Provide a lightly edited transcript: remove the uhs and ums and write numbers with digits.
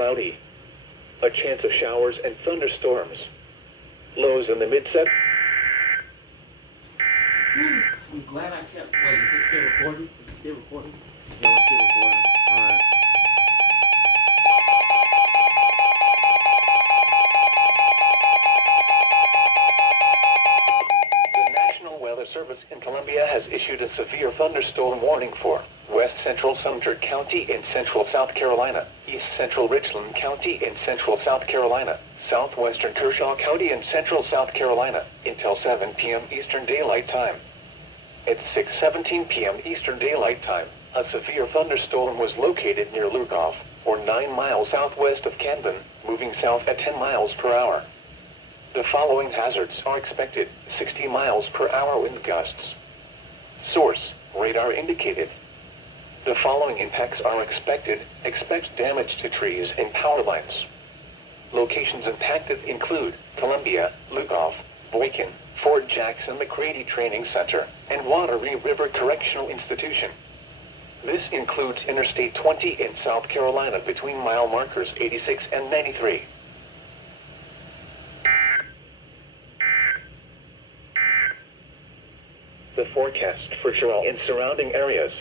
cloudy. A chance of showers and thunderstorms. Lows in the mid-70s. I'm glad I kept. Wait, is it still recording? Is it still recording? Yeah, we're still recording. Alright. The National Weather Service in Columbia has issued a severe thunderstorm warning for West Central Sumter County in central South Carolina, East Central Richland County in central South Carolina, southwestern Kershaw County in central South Carolina, until 7 p.m. Eastern Daylight Time. At 6:17 p.m. Eastern Daylight Time, a severe thunderstorm was located near Lugoff, or 9 miles southwest of Camden, moving south at 10 miles per hour. The following hazards are expected: 60 miles per hour wind gusts. Source: radar indicated. The following impacts are expected. Expect damage to trees and power lines. Locations impacted include Columbia, Lugoff, Boykin, Fort Jackson McCready Training Center, and Wateree River Correctional Institution. This includes Interstate 20 in South Carolina between mile markers 86 and 93. The forecast for Joel in surrounding areas.